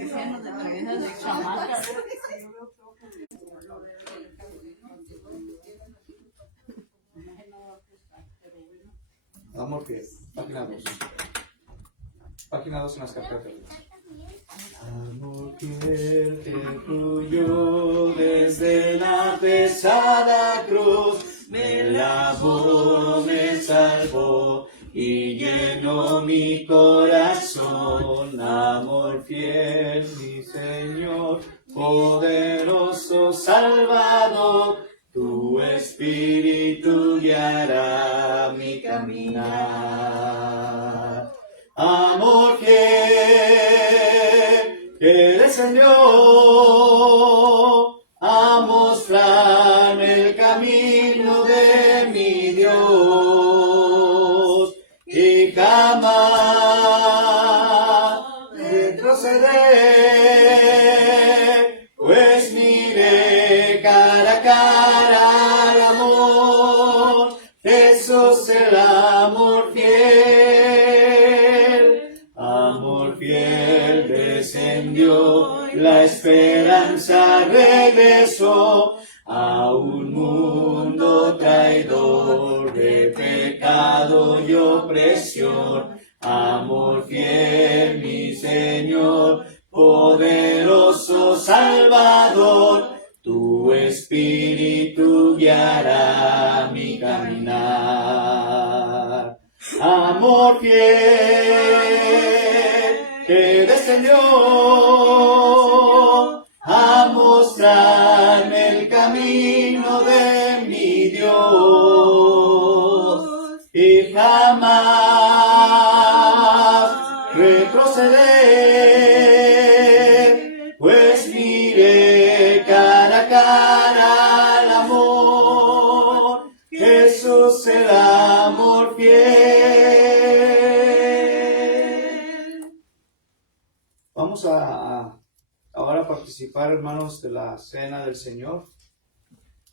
diciendo de la vida de chamaca. Amor fiel, página 2. Página 2 en las carpetas. Amor fiel que fluyó desde la pesada cruz, me lavó, me salvó y llenó mi corazón. Amor fiel, mi Señor, poderoso Salvador, tu espíritu guiará mi caminar. Amor fiel que descendió a mostrarme el camino de mi Dios y jamás retroceder, pues miré cara a cara al amor, Jesús el amor fiel descendió, la esperanza regresó a un mundo traidor de pecado y opresión. Amor fiel, mi Señor, poderoso Salvador, tu espíritu guiará mi caminar. Amor fiel que descendió a mostrarme el camino de mi Dios y jamás retroceder, pues miré cara a cara al amor, Jesús el amor fiel. Vamos a ahora participar, hermanos, de la cena del Señor,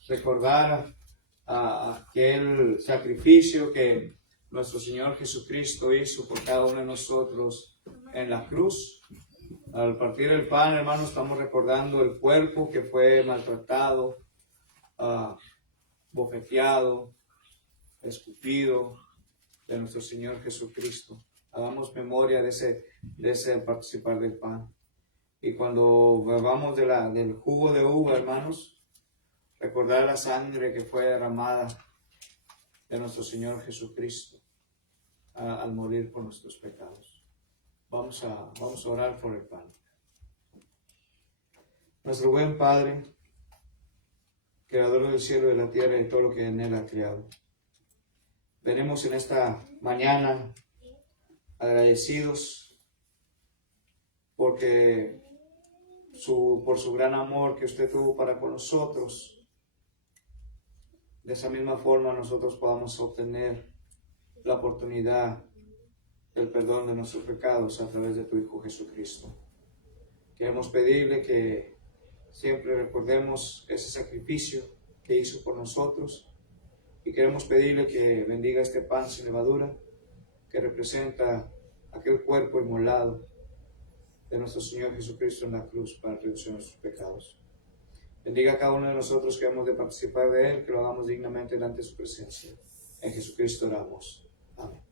recordar aquel sacrificio que nuestro Señor Jesucristo hizo por cada uno de nosotros en la cruz. Al partir el pan, hermanos, estamos recordando el cuerpo que fue maltratado, bofeteado, escupido de nuestro Señor Jesucristo. Hagamos memoria de ese participar del pan. Y cuando bebamos del jugo de uva, hermanos, recordar la sangre que fue derramada de nuestro Señor Jesucristo al morir por nuestros pecados. Vamos a orar por el pan. Nuestro buen Padre, Creador del cielo y de la tierra y todo lo que en él ha creado, venimos en esta mañana agradecidos porque por su gran amor que usted tuvo para con nosotros. De esa misma forma nosotros podamos obtener la oportunidad del perdón de nuestros pecados a través de tu Hijo Jesucristo. Queremos pedirle que siempre recordemos ese sacrificio que hizo por nosotros y queremos pedirle que bendiga este pan sin levadura que representa aquel cuerpo inmolado de nuestro Señor Jesucristo en la cruz para reducir nuestros pecados. Bendiga a cada uno de nosotros que hemos de participar de Él, que lo hagamos dignamente delante de su presencia. En Jesucristo oramos. Amén.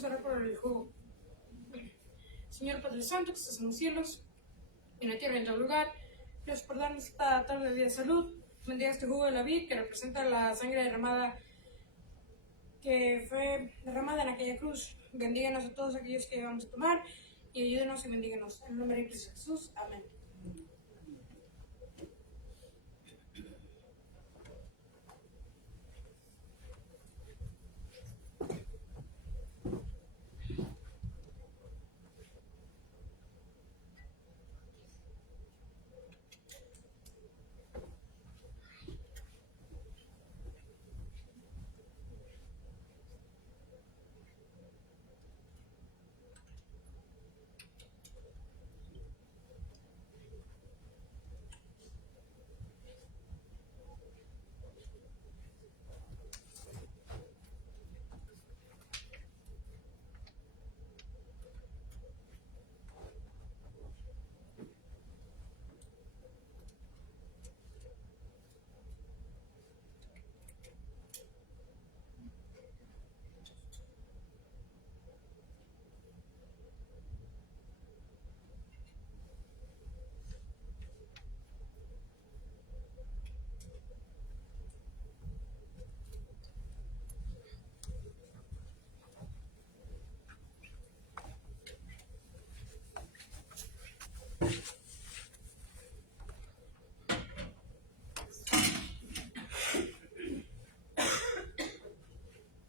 Vamos a orar por el jugo. Señor Padre Santo, que estás en los cielos, en la tierra, en todo lugar, Dios, por darnos esta tarde de día de salud. Bendiga este jugo de la vid que representa la sangre derramada que fue derramada en aquella cruz. Bendíganos a todos aquellos que vamos a tomar y ayúdenos y bendíganos. En el nombre de Cristo Jesús. Amén.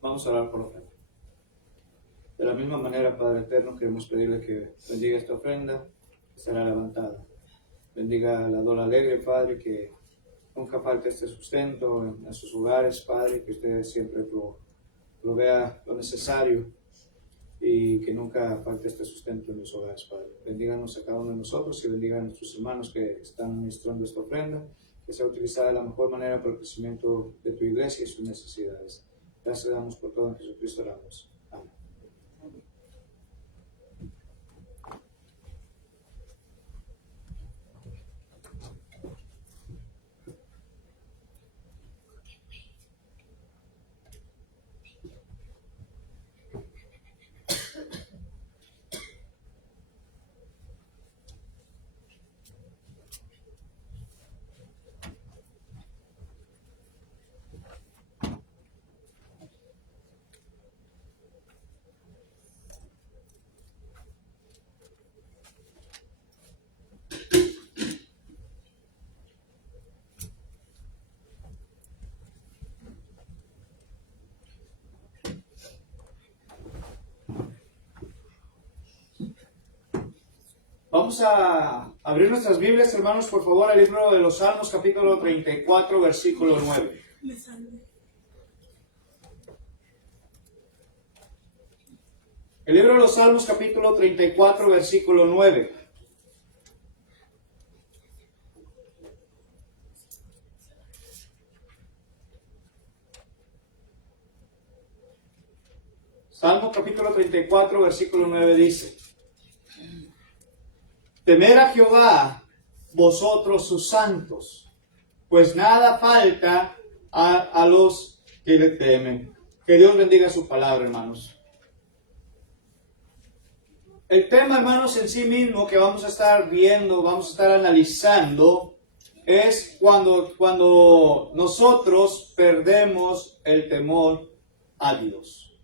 Vamos a orar por la ofrenda. De la misma manera, Padre Eterno, queremos pedirle que bendiga esta ofrenda que será levantada. Bendiga la Dola Alegre, Padre, que nunca falte este sustento en sus hogares, Padre, que usted siempre provea lo necesario y que nunca falte este sustento en los hogares, Padre. Bendíganos a cada uno de nosotros y bendiga a nuestros hermanos que están administrando esta ofrenda, que sea utilizada de la mejor manera para el crecimiento de tu iglesia y sus necesidades. Gracias damos por todo en Jesucristo oramos. Amén. Vamos a abrir nuestras Biblias, hermanos, por favor, al libro de los Salmos, capítulo 34, versículo 9. El libro de los Salmos, capítulo 34, versículo 9. Salmo capítulo 34, versículo 9 dice: Temed a Jehová, vosotros sus santos, pues nada falta a los que le temen. Que Dios bendiga su palabra, hermanos. El tema, hermanos, en sí mismo que vamos a estar viendo, vamos a estar analizando, es cuando nosotros perdemos el temor a Dios.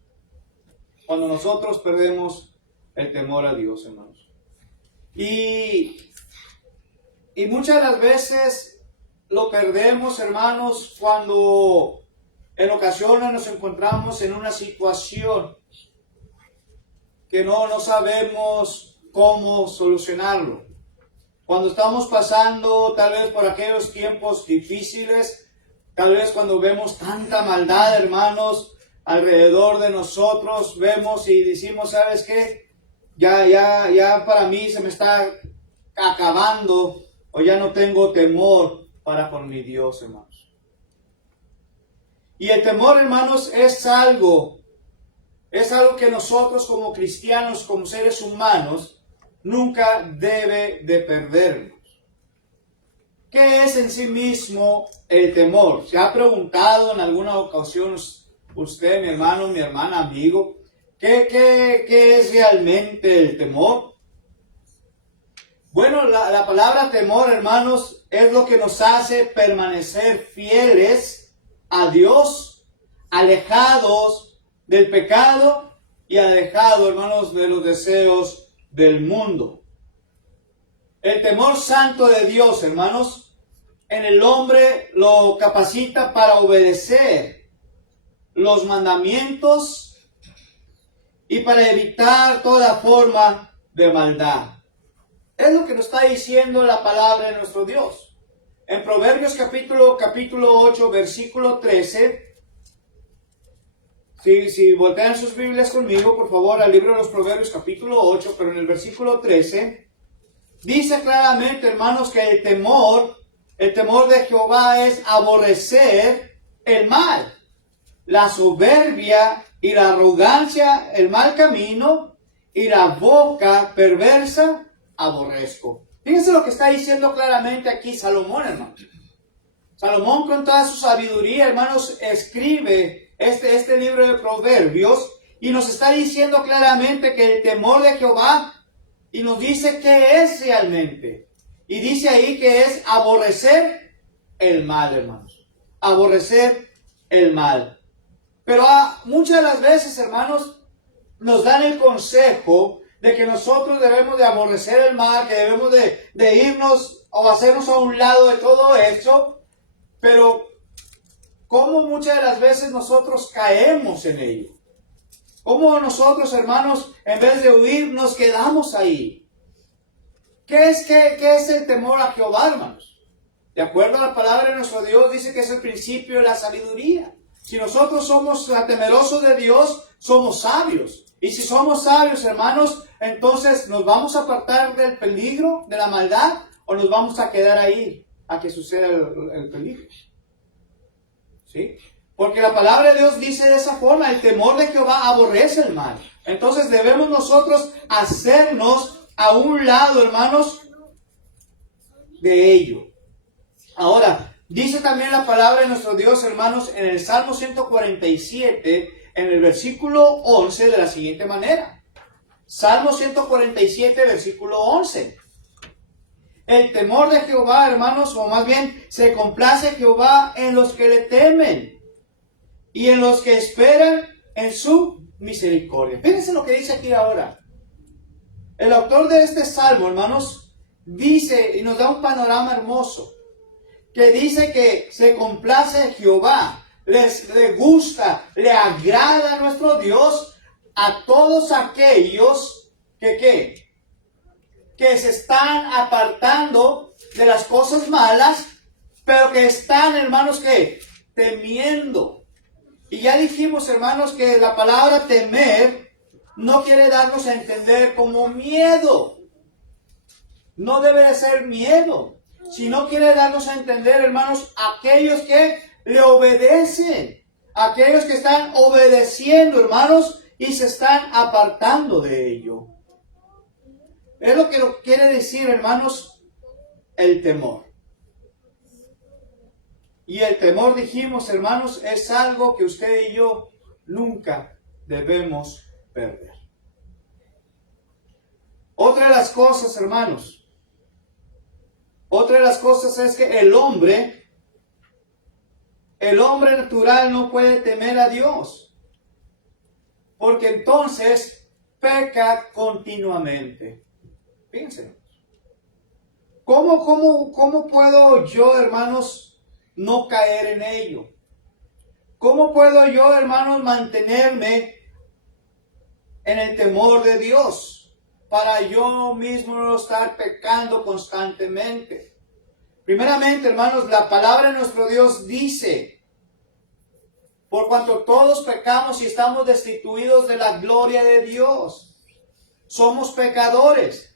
Cuando nosotros perdemos el temor a Dios, hermanos. Y muchas de las veces lo perdemos, hermanos, cuando en ocasiones nos encontramos en una situación que no sabemos cómo solucionarlo. Cuando estamos pasando tal vez por aquellos tiempos difíciles, tal vez cuando vemos tanta maldad, hermanos, alrededor de nosotros, vemos y decimos, ¿sabes qué? Ya para mí se me está acabando, o ya no tengo temor para con mi Dios, hermanos. Y el temor, hermanos, es algo que nosotros como cristianos, como seres humanos, nunca debe de perdernos. ¿Qué es en sí mismo el temor? ¿Se ha preguntado en alguna ocasión usted, mi hermano, mi hermana, amigo, ¿Qué es realmente el temor? Bueno, la palabra temor, hermanos, es lo que nos hace permanecer fieles a Dios, alejados del pecado y alejados, hermanos, de los deseos del mundo. El temor santo de Dios, hermanos, en el hombre lo capacita para obedecer los mandamientos y para evitar toda forma de maldad. Es lo que nos está diciendo la palabra de nuestro Dios. En Proverbios capítulo 8, versículo 13. Si voltean sus Biblias conmigo, por favor, al libro de los Proverbios capítulo 8, pero en el versículo 13, dice claramente, hermanos, que el temor de Jehová es aborrecer el mal, la soberbia y la arrogancia, el mal camino y la boca perversa aborrezco. Fíjense lo que está diciendo claramente aquí Salomón, hermanos. Salomón, con toda su sabiduría, hermanos, escribe este libro de Proverbios y nos está diciendo claramente que el temor de Jehová, y nos dice qué es realmente. Y dice ahí que es aborrecer el mal, hermanos. Aborrecer el mal. Pero muchas de las veces, hermanos, nos dan el consejo de que nosotros debemos de aborrecer el mal, que debemos de irnos o hacernos a un lado de todo eso, pero ¿cómo muchas de las veces nosotros caemos en ello? ¿Cómo nosotros, hermanos, en vez de huir, nos quedamos ahí? ¿Qué es el temor a Jehová, hermanos? De acuerdo a la palabra de nuestro Dios, dice que es el principio de la sabiduría. Si nosotros somos temerosos de Dios, somos sabios. Y si somos sabios, hermanos, entonces nos vamos a apartar del peligro, de la maldad, o nos vamos a quedar ahí a que suceda el peligro. ¿Sí? Porque la palabra de Dios dice de esa forma, el temor de Jehová aborrece el mal. Entonces debemos nosotros hacernos a un lado, hermanos, de ello. Ahora, dice también la palabra de nuestro Dios, hermanos, en el Salmo 147, en el versículo 11, de la siguiente manera. Salmo 147, versículo 11. El temor de Jehová, hermanos, o más bien, se complace Jehová en los que le temen y en los que esperan en su misericordia. Fíjense lo que dice aquí ahora. El autor de este salmo, hermanos, dice y nos da un panorama hermoso, que dice que se complace Jehová, le gusta, le agrada a nuestro Dios a todos aquellos que se están apartando de las cosas malas, pero que están, hermanos, temiendo. Y ya dijimos, hermanos, que la palabra temer no quiere darnos a entender como miedo. No debe de ser miedo, sino quiere darnos a entender, hermanos, aquellos que le obedecen, aquellos que están obedeciendo, hermanos, y se están apartando de ello. Es lo que quiere decir, hermanos, el temor. Y el temor, dijimos, hermanos, es algo que usted y yo nunca debemos perder. Otra de las cosas, hermanos, es que el hombre natural no puede temer a Dios, porque entonces peca continuamente. Fíjense. ¿Cómo puedo yo, hermanos, no caer en ello? ¿Cómo puedo yo, hermanos, mantenerme en el temor de Dios para yo mismo no estar pecando constantemente? Primeramente, hermanos, la palabra de nuestro Dios dice: por cuanto todos pecamos y estamos destituidos de la gloria de Dios. Somos pecadores.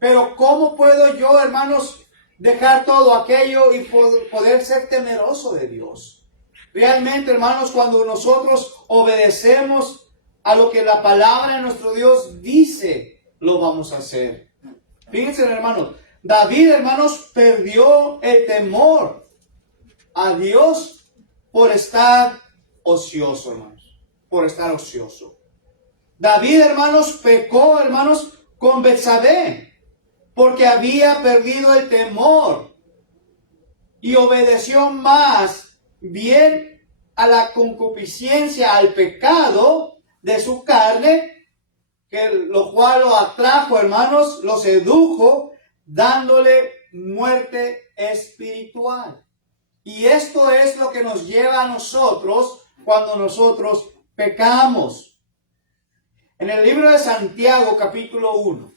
Pero ¿cómo puedo yo, hermanos, dejar todo aquello y poder ser temeroso de Dios? Realmente, hermanos, cuando nosotros obedecemos a lo que la palabra de nuestro Dios dice, lo vamos a hacer. Fíjense, hermanos, David, hermanos, perdió el temor a Dios por estar ocioso, hermanos. Por estar ocioso. David, hermanos, pecó, hermanos, con Betsabé, porque había perdido el temor y obedeció más bien a la concupiscencia, al pecado de su carne, que lo cual lo atrajo, hermanos, lo sedujo, dándole muerte espiritual. Y esto es lo que nos lleva a nosotros cuando nosotros pecamos. En el libro de Santiago, capítulo 1,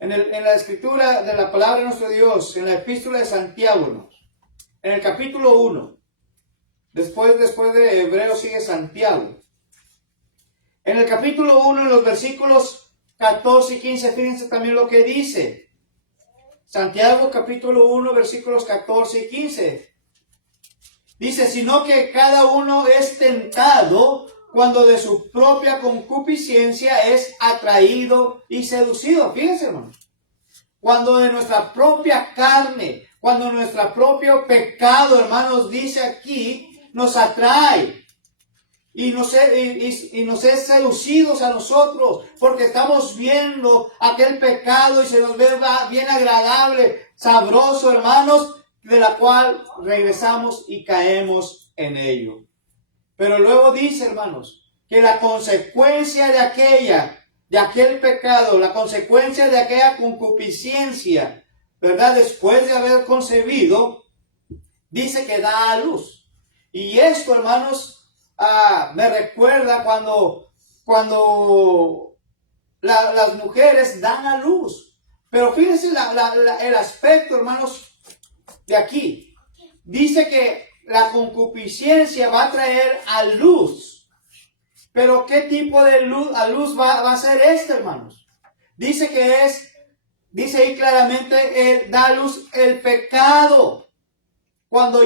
en la escritura de la palabra de nuestro Dios, en la epístola de Santiago, en el capítulo 1, después de Hebreos sigue Santiago. En el capítulo 1, en los versículos 14 y 15, fíjense también lo que dice. Santiago capítulo 1, versículos 14 y 15. Dice, sino que cada uno es tentado cuando de su propia concupiscencia es atraído y seducido. Fíjense, hermanos. Cuando de nuestra propia carne, cuando nuestro propio pecado, hermanos, dice aquí, nos atrae. Y nos es seducidos a nosotros, porque estamos viendo aquel pecado y se nos ve bien agradable, sabroso, hermanos, de la cual regresamos y caemos en ello. Pero luego dice, hermanos, que la consecuencia de aquel pecado, la consecuencia de aquella concupiscencia, ¿verdad? Después de haber concebido, dice que da a luz. Y esto, hermanos, me recuerda cuando las mujeres dan a luz. Pero fíjense el aspecto, hermanos, de aquí. Dice que la concupiscencia va a traer a luz. Pero ¿qué tipo de luz va a ser hermanos? Dice ahí claramente, da a luz el pecado. Cuando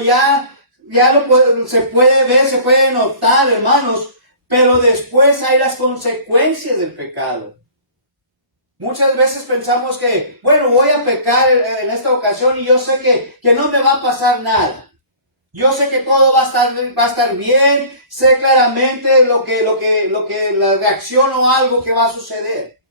se puede ver, se puede notar, hermanos, pero después hay las consecuencias del pecado. Muchas veces pensamos que, bueno, voy a pecar en esta ocasión y yo sé que no me va a pasar nada. Yo sé que todo va a estar bien, sé claramente lo que la reacción o algo que va a suceder.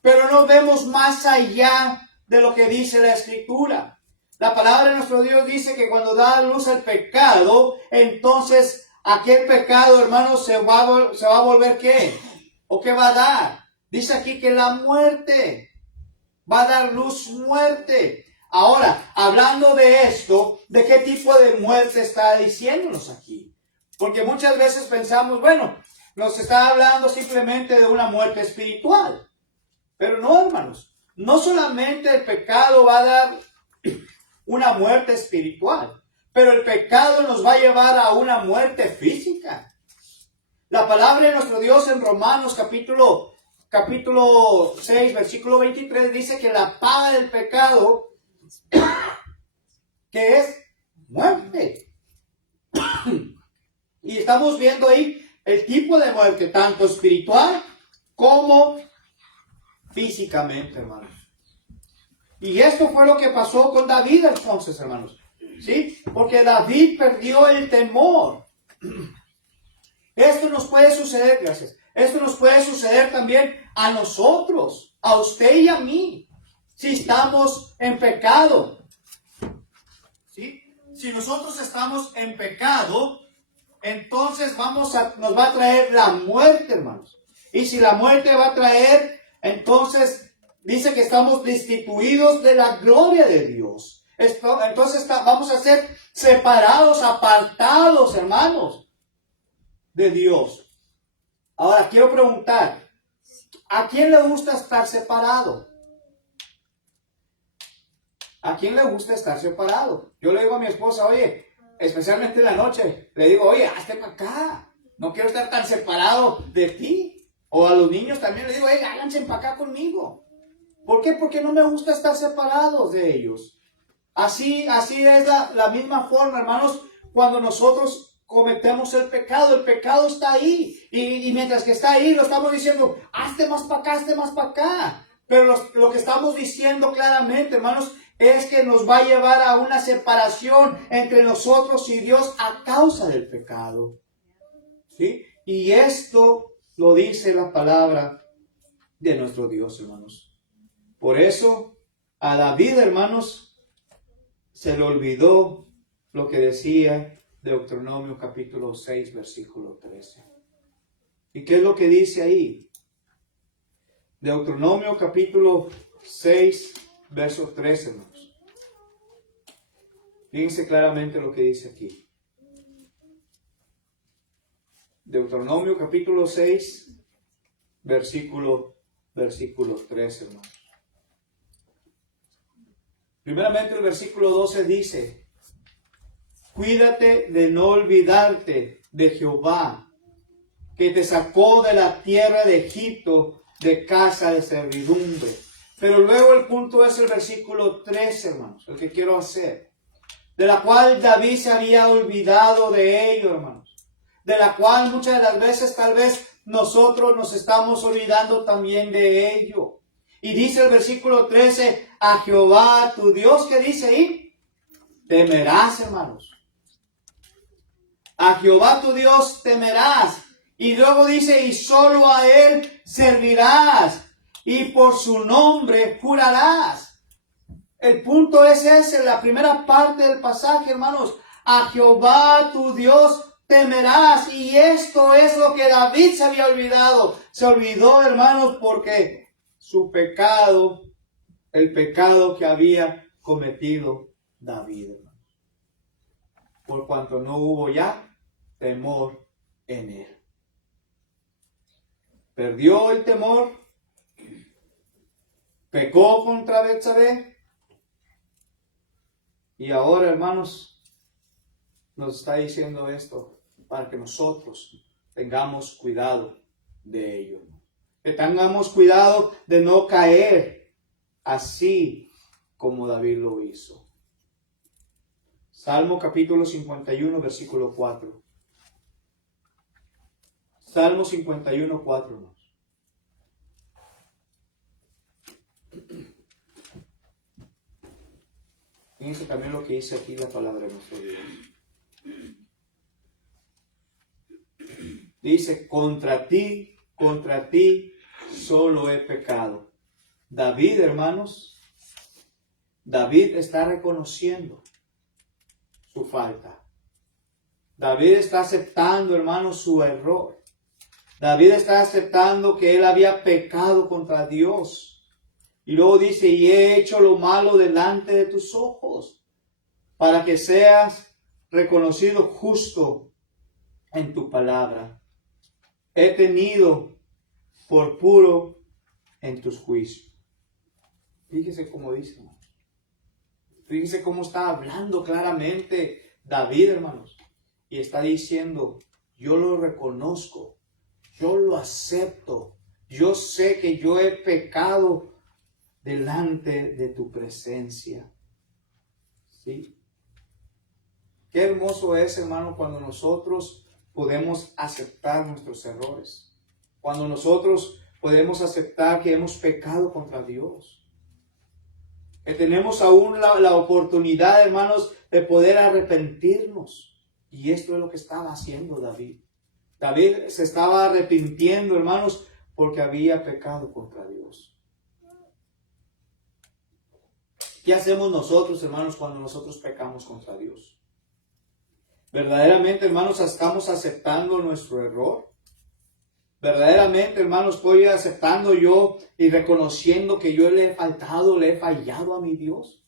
Pero no vemos más allá de lo que dice la Escritura. La palabra de nuestro Dios dice que cuando da a luz el pecado, entonces aquel pecado, hermanos, se va a volver ¿qué? ¿O qué va a dar? Dice aquí que la muerte va a dar luz muerte. Ahora, hablando de esto, ¿de qué tipo de muerte está diciéndonos aquí? Porque muchas veces pensamos, bueno, nos está hablando simplemente de una muerte espiritual. Pero no, hermanos, no solamente el pecado va a dar una muerte espiritual, pero el pecado nos va a llevar a una muerte física. La palabra de nuestro Dios en Romanos capítulo 6, versículo 23 dice que la paga del pecado, que es muerte. Y estamos viendo ahí el tipo de muerte, tanto espiritual como físicamente, hermanos. Y esto fue lo que pasó con David entonces, hermanos. ¿Sí? Porque David perdió el temor. Esto nos puede suceder, gracias. Esto nos puede suceder también a nosotros, a usted y a mí, si estamos en pecado. ¿Sí? Si nosotros estamos en pecado, entonces nos va a traer la muerte, hermanos. Y si la muerte va a traer, entonces dice que estamos destituidos de la gloria de Dios. Entonces vamos a ser separados, apartados, hermanos, de Dios. Ahora quiero preguntar, ¿a quién le gusta estar separado? ¿A quién le gusta estar separado? Yo le digo a mi esposa, oye, especialmente en la noche, le digo, oye, hazte para acá. No quiero estar tan separado de ti. O a los niños también les digo, oye, háganse para acá conmigo. ¿Por qué? Porque no me gusta estar separados de ellos. Así es la misma forma, hermanos, cuando nosotros cometemos el pecado está ahí. Y mientras que está ahí, lo estamos diciendo, hazte más para acá, hazte más para acá. Pero lo que estamos diciendo claramente, hermanos, es que nos va a llevar a una separación entre nosotros y Dios a causa del pecado. ¿Sí? Y esto Lo dice la palabra de nuestro Dios, hermanos. Por eso, a David, hermanos, se le olvidó lo que decía Deuteronomio capítulo 6, versículo 13. ¿Y qué es lo que dice ahí? Deuteronomio capítulo 6, verso 13, hermanos. Fíjense claramente lo que dice aquí. Deuteronomio capítulo 6, versículo 13, hermanos. Primeramente el versículo 12 dice: cuídate de no olvidarte de Jehová, que te sacó de la tierra de Egipto, de casa de servidumbre. Pero luego el punto es el versículo 13, hermanos, el que quiero hacer. De la cual David se había olvidado de ello, hermanos. De la cual muchas de las veces tal vez nosotros nos estamos olvidando también de ello. Y dice el versículo 13, a Jehová tu Dios, ¿qué dice ahí? Temerás, hermanos. A Jehová tu Dios temerás. Y luego dice, y solo a Él servirás. Y por su nombre jurarás. El punto es ese, la primera parte del pasaje, hermanos. A Jehová tu Dios temerás. Y esto es lo que David se había olvidado. Se olvidó, hermanos, porque su pecado, el pecado que había cometido David, hermanos. Por cuanto no hubo ya temor en él. Perdió el temor, pecó contra Betsabé, y ahora, hermanos, nos está diciendo esto para que nosotros tengamos cuidado de ello. Que tengamos cuidado de no caer así como David lo hizo. Salmo capítulo 51, versículo 4. Salmo 51, 4. Hermanos. Fíjense también lo que dice aquí la palabra de nuestro Dios. Dice, contra ti solo he pecado. David, hermanos, David está reconociendo su falta. David está aceptando, hermanos, su error. David está aceptando que él había pecado contra Dios. Y luego dice, y he hecho lo malo delante de tus ojos, para que seas reconocido justo en tu palabra. He tenido por puro en tus juicios. Fíjese cómo dice, hermanos. Fíjese cómo está hablando claramente David, hermanos. Y está diciendo, yo lo reconozco, yo lo acepto, yo sé que yo he pecado delante de tu presencia. ¿Sí? Qué hermoso es, hermano, cuando nosotros podemos aceptar nuestros errores. Cuando nosotros podemos aceptar que hemos pecado contra Dios. Que tenemos aún la oportunidad, hermanos, de poder arrepentirnos. Y esto es lo que estaba haciendo David. David se estaba arrepintiendo, hermanos, porque había pecado contra Dios. ¿Qué hacemos nosotros, hermanos, cuando nosotros pecamos contra Dios? ¿Verdaderamente, hermanos, estamos aceptando nuestro error? ¿Verdaderamente, hermanos, estoy aceptando yo y reconociendo que yo le he faltado, le he fallado a mi Dios?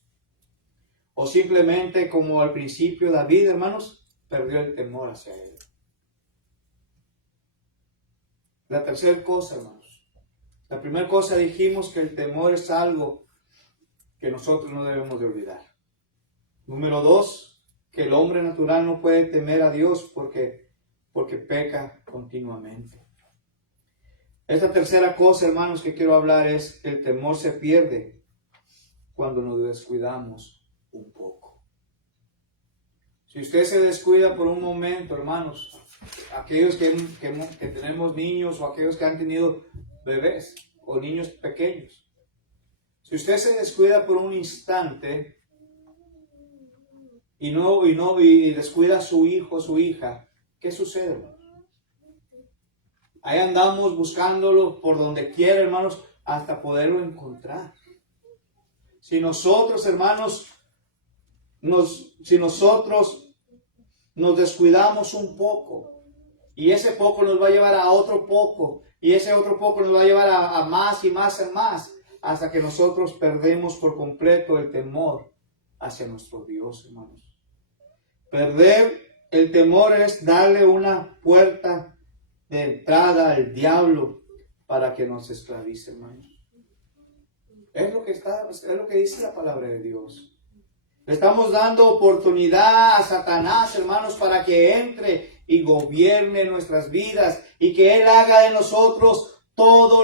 ¿O simplemente, como al principio David, hermanos, perdió el temor hacia Él? La tercera cosa, hermanos. La primera cosa dijimos que el temor es algo que nosotros no debemos de olvidar. Número 2, que el hombre natural no puede temer a Dios porque peca continuamente. Esta tercera cosa, hermanos, que quiero hablar es que el temor se pierde cuando nos descuidamos un poco. Si usted se descuida por un momento, hermanos, aquellos que tenemos niños o aquellos que han tenido bebés o niños pequeños, si usted se descuida por un instante y descuida a su hijo o su hija, ¿qué sucede? Ahí andamos buscándolo por donde quiera, hermanos, hasta poderlo encontrar. Si nosotros, hermanos, si nosotros nos descuidamos un poco, y ese poco nos va a llevar a otro poco, y ese otro poco nos va a llevar a más y más y más, hasta que nosotros perdemos por completo el temor hacia nuestro Dios, hermanos. Perder el temor es darle una puerta de entrada al diablo para que nos esclavice, hermanos. Es lo que dice la palabra de Dios. Le estamos dando oportunidad a Satanás, hermanos, para que entre y gobierne nuestras vidas y que Él haga de nosotros todo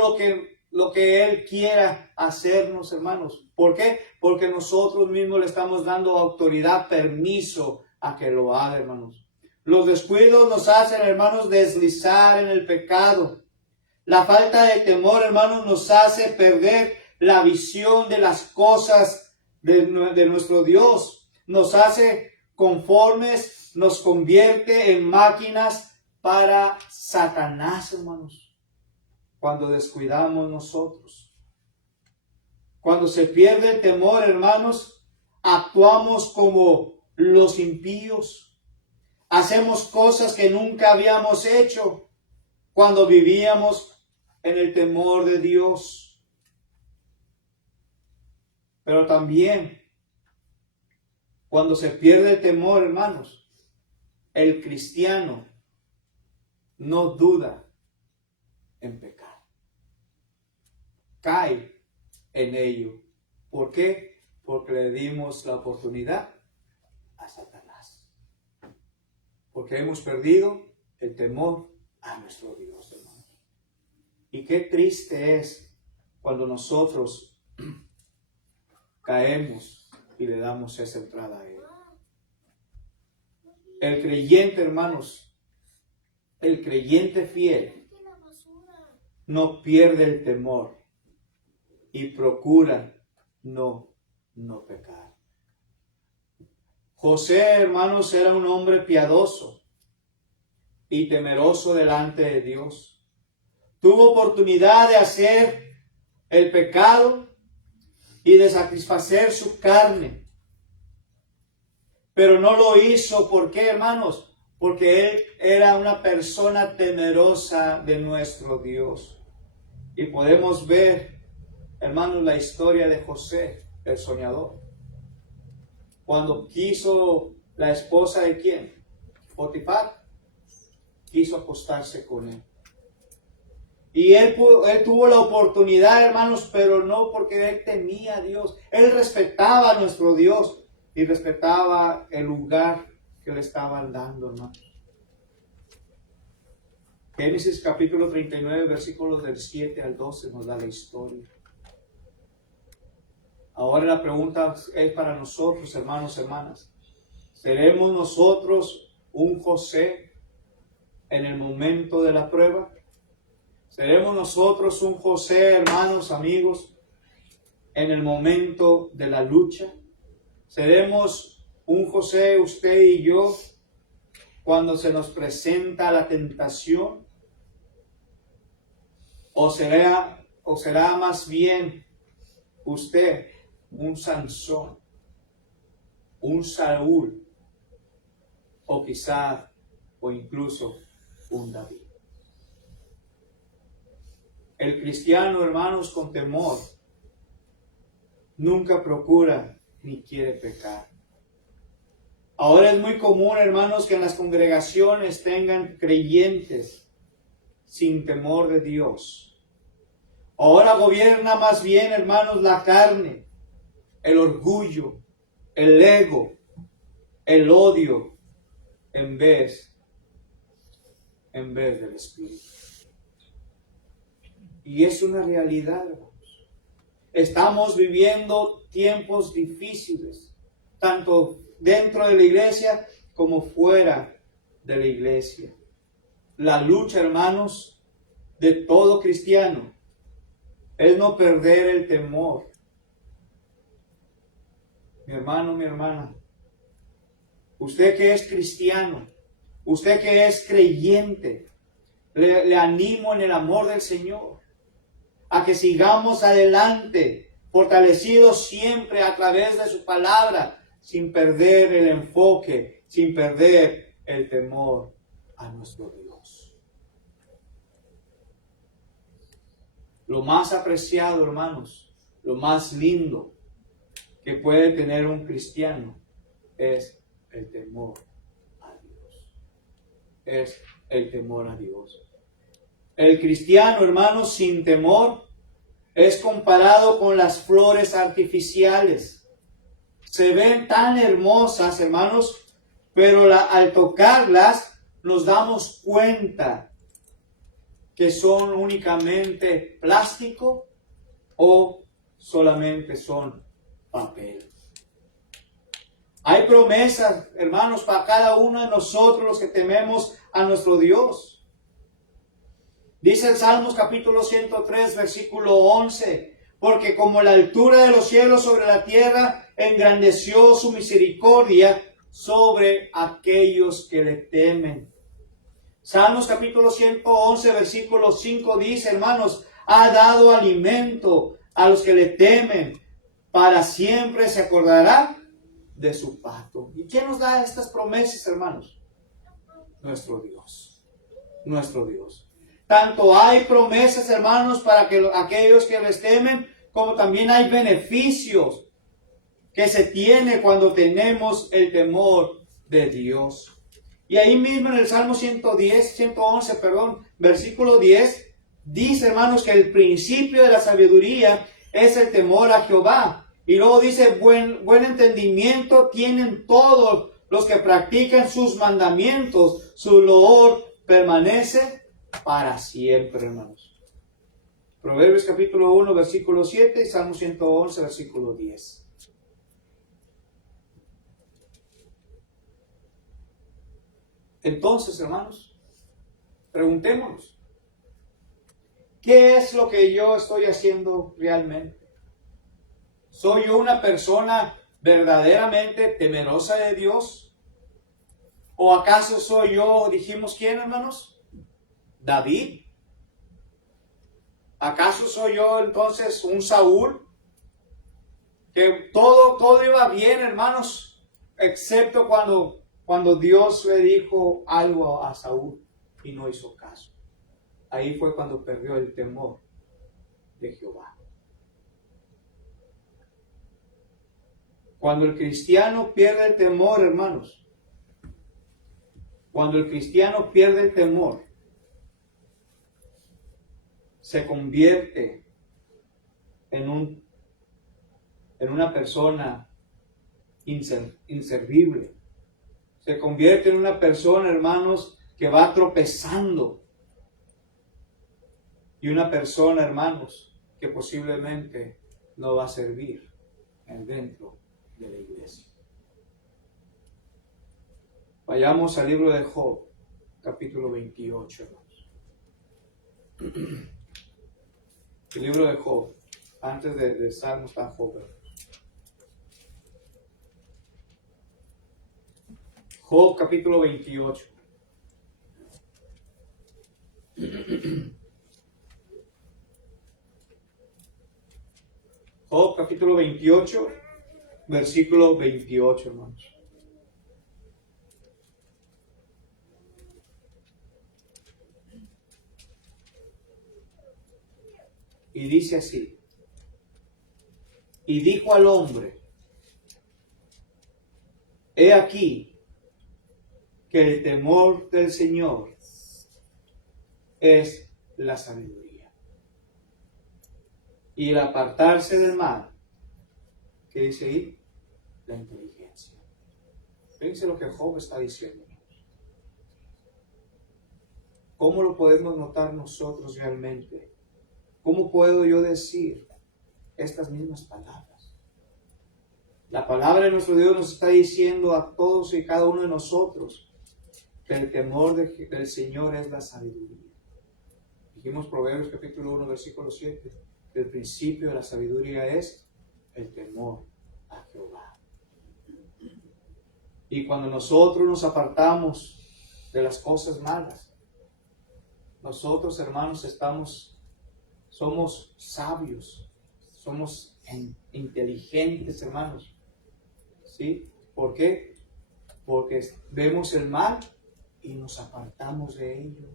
lo que Él quiera hacernos, hermanos. ¿Por qué? Porque nosotros mismos le estamos dando autoridad, permiso a que lo haga, hermanos. Los descuidos nos hacen, hermanos, deslizar en el pecado. La falta de temor, hermanos, nos hace perder la visión de las cosas de nuestro Dios. Nos hace conformes, nos convierte en máquinas para Satanás, hermanos. Cuando descuidamos nosotros. Cuando se pierde el temor, hermanos, actuamos como los impíos. Hacemos cosas que nunca habíamos hecho cuando vivíamos en el temor de Dios. Pero también, cuando se pierde el temor, hermanos, el cristiano no duda en pecar. Cae en ello. ¿Por qué? Porque le dimos la oportunidad a Satanás. Porque hemos perdido el temor a nuestro Dios, hermanos. Y qué triste es cuando nosotros caemos y le damos esa entrada a Él. El creyente, hermanos, el creyente fiel no pierde el temor y procura no pecar. José, hermanos, era un hombre piadoso y temeroso delante de Dios. Tuvo oportunidad de hacer el pecado y de satisfacer su carne. Pero no lo hizo. ¿Por qué, hermanos? Porque él era una persona temerosa de nuestro Dios. Y podemos ver, hermanos, la historia de José, el soñador. Cuando quiso la esposa de ¿quién? Potifar, quiso acostarse con él. Y él tuvo la oportunidad, hermanos, pero no porque él temía a Dios. Él respetaba a nuestro Dios y respetaba el lugar que le estaban dando, hermanos. Génesis capítulo 39, versículos del 7 al 12 nos da la historia. Ahora la pregunta es para nosotros, hermanos, hermanas. ¿Seremos nosotros un José en el momento de la prueba? ¿Seremos nosotros un José, hermanos, amigos, en el momento de la lucha? ¿Seremos un José, usted y yo, cuando se nos presenta la tentación? ¿O será más bien usted un Sansón, un Saúl, o quizás, o incluso un David? El cristiano, hermanos, con temor, nunca procura ni quiere pecar. Ahora es muy común, hermanos, que en las congregaciones tengan creyentes sin temor de Dios. Ahora gobierna más bien, hermanos, la carne, el orgullo, el ego, el odio, en vez del Espíritu. Y es una realidad, hermanos. Estamos viviendo tiempos difíciles, tanto dentro de la iglesia como fuera de la iglesia. La lucha, hermanos, de todo cristiano es no perder el temor. Mi hermano, mi hermana, usted que es cristiano, usted que es creyente, le animo en el amor del Señor a que sigamos adelante, fortalecidos siempre a través de su palabra, sin perder el enfoque, sin perder el temor a nuestro Dios. Lo más apreciado, hermanos, lo más lindo que puede tener un cristiano es el temor a Dios. Es el temor a Dios. El cristiano, hermanos, sin temor es comparado con las flores artificiales. Se ven tan hermosas, hermanos, pero al tocarlas nos damos cuenta que son únicamente plástico o solamente son papel. Hay promesas, hermanos, para cada uno de nosotros los que tememos a nuestro Dios. Dice el Salmos capítulo 103, versículo 11, porque como la altura de los cielos sobre la tierra, engrandeció su misericordia sobre aquellos que le temen. Salmos capítulo 111, versículo 5 dice, hermanos, ha dado alimento a los que le temen, para siempre se acordará de su pacto. ¿Y quién nos da estas promesas, hermanos? Nuestro Dios. Nuestro Dios. Tanto hay promesas, hermanos, para que aquellos que les temen, como también hay beneficios que se tiene cuando tenemos el temor de Dios. Y ahí mismo en el Salmo 111, versículo 10, dice, hermanos, que el principio de la sabiduría es el temor a Jehová. Y luego dice, buen entendimiento tienen todos los que practican sus mandamientos. Su loor permanece para siempre, hermanos. Proverbios capítulo 1, versículo 7 y Salmo 111, versículo 10. Entonces, hermanos, preguntémonos, ¿qué es lo que yo estoy haciendo realmente? ¿Soy yo una persona verdaderamente temerosa de Dios? ¿O acaso soy yo, dijimos, quién, hermanos? David. ¿Acaso soy yo entonces un Saúl? Que todo iba bien, hermanos, excepto cuando Dios le dijo algo a Saúl y no hizo caso. Ahí fue cuando perdió el temor de Jehová. Cuando el cristiano pierde el temor, hermanos, cuando el cristiano pierde el temor, se convierte en una persona inservible. Se convierte en una persona, hermanos, que va tropezando. Y una persona, hermanos, que posiblemente no va a servir dentro de la iglesia. Vayamos al libro de Job, capítulo 28, hermanos. El libro de Job, antes de estar tan Job, hermanos. Job, capítulo 28. Job, capítulo 28, versículo 28, hermanos. Y dice así: y dijo al hombre, he aquí que el temor del Señor es la sabiduría, y el apartarse del mal, ¿qué dice ahí? La inteligencia. Fíjense lo que Job está diciendo. ¿Cómo lo podemos notar nosotros realmente? ¿Cómo puedo yo decir estas mismas palabras? La palabra de nuestro Dios nos está diciendo a todos y cada uno de nosotros que el temor del Señor es la sabiduría. Dijimos Proverbios capítulo 1, versículo 7, que el principio de la sabiduría es el temor a Jehová. Y cuando nosotros nos apartamos de las cosas malas, nosotros, hermanos, somos sabios, somos inteligentes, hermanos. ¿Sí? ¿Por qué? Porque vemos el mal y nos apartamos de ello.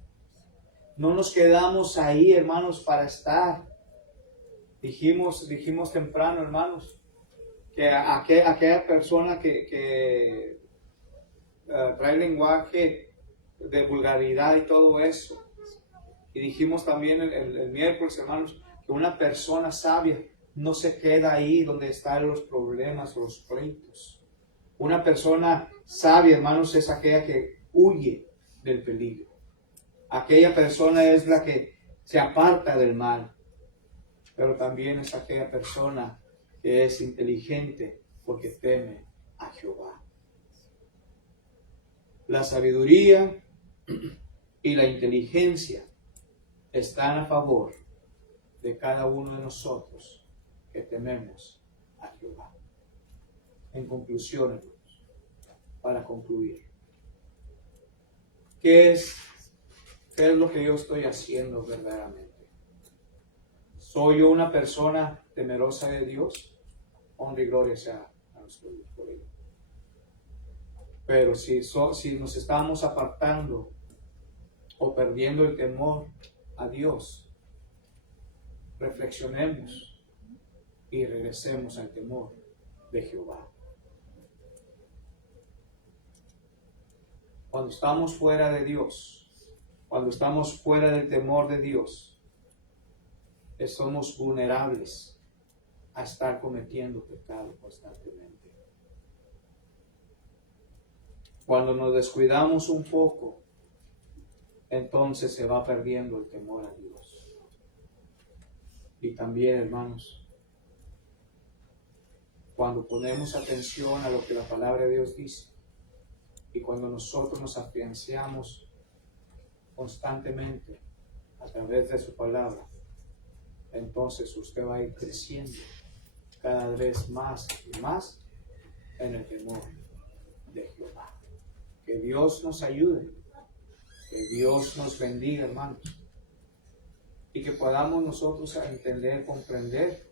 No nos quedamos ahí, hermanos, para estar. Dijimos temprano, hermanos, que aquella persona que trae lenguaje de vulgaridad y todo eso. Y dijimos también el miércoles, hermanos, que una persona sabia no se queda ahí donde están los problemas, los pleitos. Una persona sabia, hermanos, es aquella que huye del peligro. Aquella persona es la que se aparta del mal. Pero también es aquella persona que es inteligente porque teme a Jehová. La sabiduría y la inteligencia están a favor de cada uno de nosotros que tememos a Jehová. En conclusión, hermanos, para concluir, ¿qué es lo que yo estoy haciendo verdaderamente? ¿Soy yo una persona temerosa de Dios? Honra y gloria sea a nuestro Dios por ello. Pero si nos estamos apartando o perdiendo el temor a Dios, reflexionemos y regresemos al temor de Jehová. Cuando estamos fuera de Dios, cuando estamos fuera del temor de Dios, somos vulnerables a estar cometiendo pecado constantemente. Cuando nos descuidamos un poco, entonces se va perdiendo el temor a Dios. Y también, hermanos, cuando ponemos atención a lo que la palabra de Dios dice y cuando nosotros nos afianzamos constantemente a través de su palabra, entonces usted va a ir creciendo cada vez más y más en el temor de Jehová. Que Dios nos ayude, que Dios nos bendiga, hermanos, y que podamos nosotros entender, comprender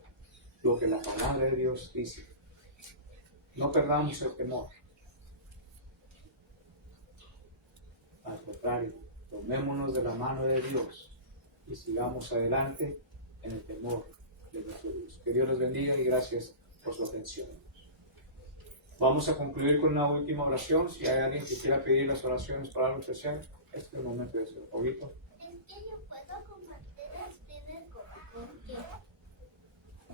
lo que la palabra de Dios dice. No perdamos el temor. Al contrario, tomémonos de la mano de Dios y sigamos adelante en el temor de nuestro Dios. Que Dios los bendiga y gracias por su atención. Vamos a concluir con una última oración. Si hay alguien que quiera pedir las oraciones para algo especial, este es el momento de hacerlo. Paulito.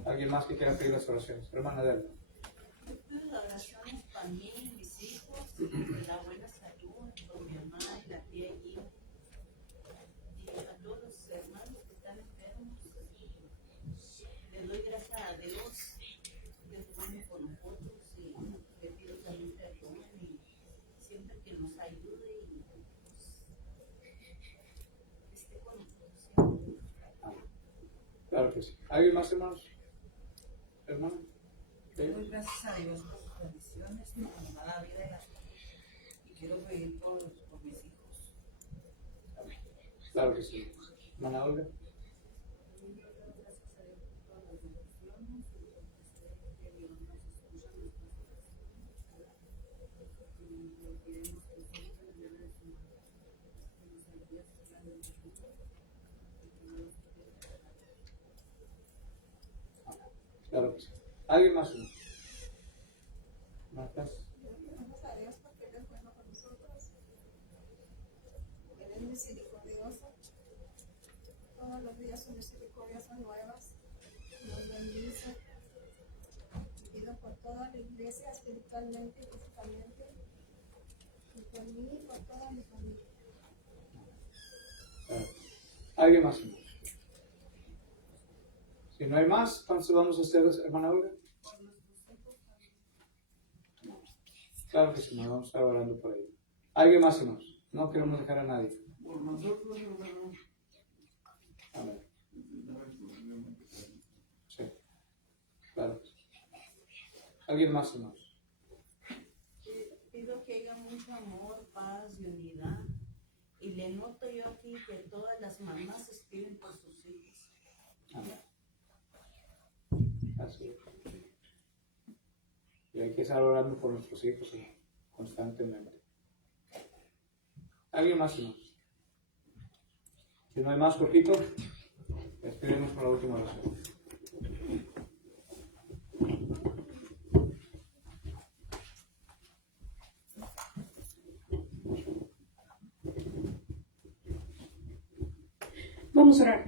¿Alguien más que quiera pedir las oraciones? Hermana Delma. Las oraciones para mí, mis hijos, la buena salud, con mi mamá y la tía allí. Y a todos los hermanos que están enfermos. Le doy gracias a Dios que es bueno con nosotros y le pido también perdón y siempre que nos ayude y esté con nosotros siempre. Claro que sí. ¿Alguien más, hermanos? ¿Hermano? Le doy gracias a Dios por sus bendiciones, por nos da la vida y quiero pedir por mis hijos. Claro que sí. Hermana Olga. Claro que sí. ¿Alguien más? Marcas. Gracias a Dios porque Él es bueno con nosotros. Él es misericordioso. Todos los días sus misericordias son nuevas. Nos bendice. Pido por toda la iglesia, espiritualmente y físicamente. Y por mí y por toda mi familia. ¿Alguien más? Si no hay más, entonces vamos a hacer, hermana Olga. Claro que sí, nos vamos a estar orando por ahí. ¿Alguien más, hermanos? No queremos dejar a nadie. Por nosotros, hermano. Amén. Sí. Claro. ¿Alguien más, hermanos? Pido que haya mucho amor, paz y unidad y le noto yo aquí que todas las mamás escriben por sus hijos. Amén. Así es. Y hay que estar orando por nuestros hijos constantemente. ¿Alguien más? No? Si no hay más, Jorgito, despedimos con la última oración. Vamos a orar.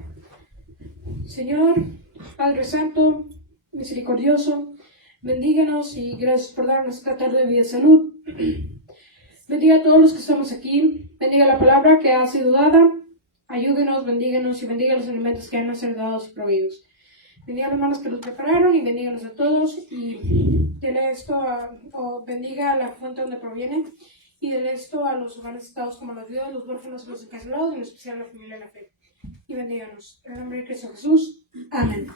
Señor, Padre Santo, misericordioso, bendíganos y gracias por darnos esta tarde de vida y salud. Bendiga a todos los que estamos aquí, bendiga la palabra que ha sido dada, ayúdenos, bendíganos y bendiga los alimentos que han de ser dados y proveídos. Bendiga a los hermanos que los prepararon y bendíganos a todos y dele esto o bendiga a la fuente donde proviene y dele esto a los hogares estados como las viudas, los huérfanos y los encarcelados, y en especial a la familia de la fe. Y bendíganos. En el nombre de Cristo Jesús. Amén.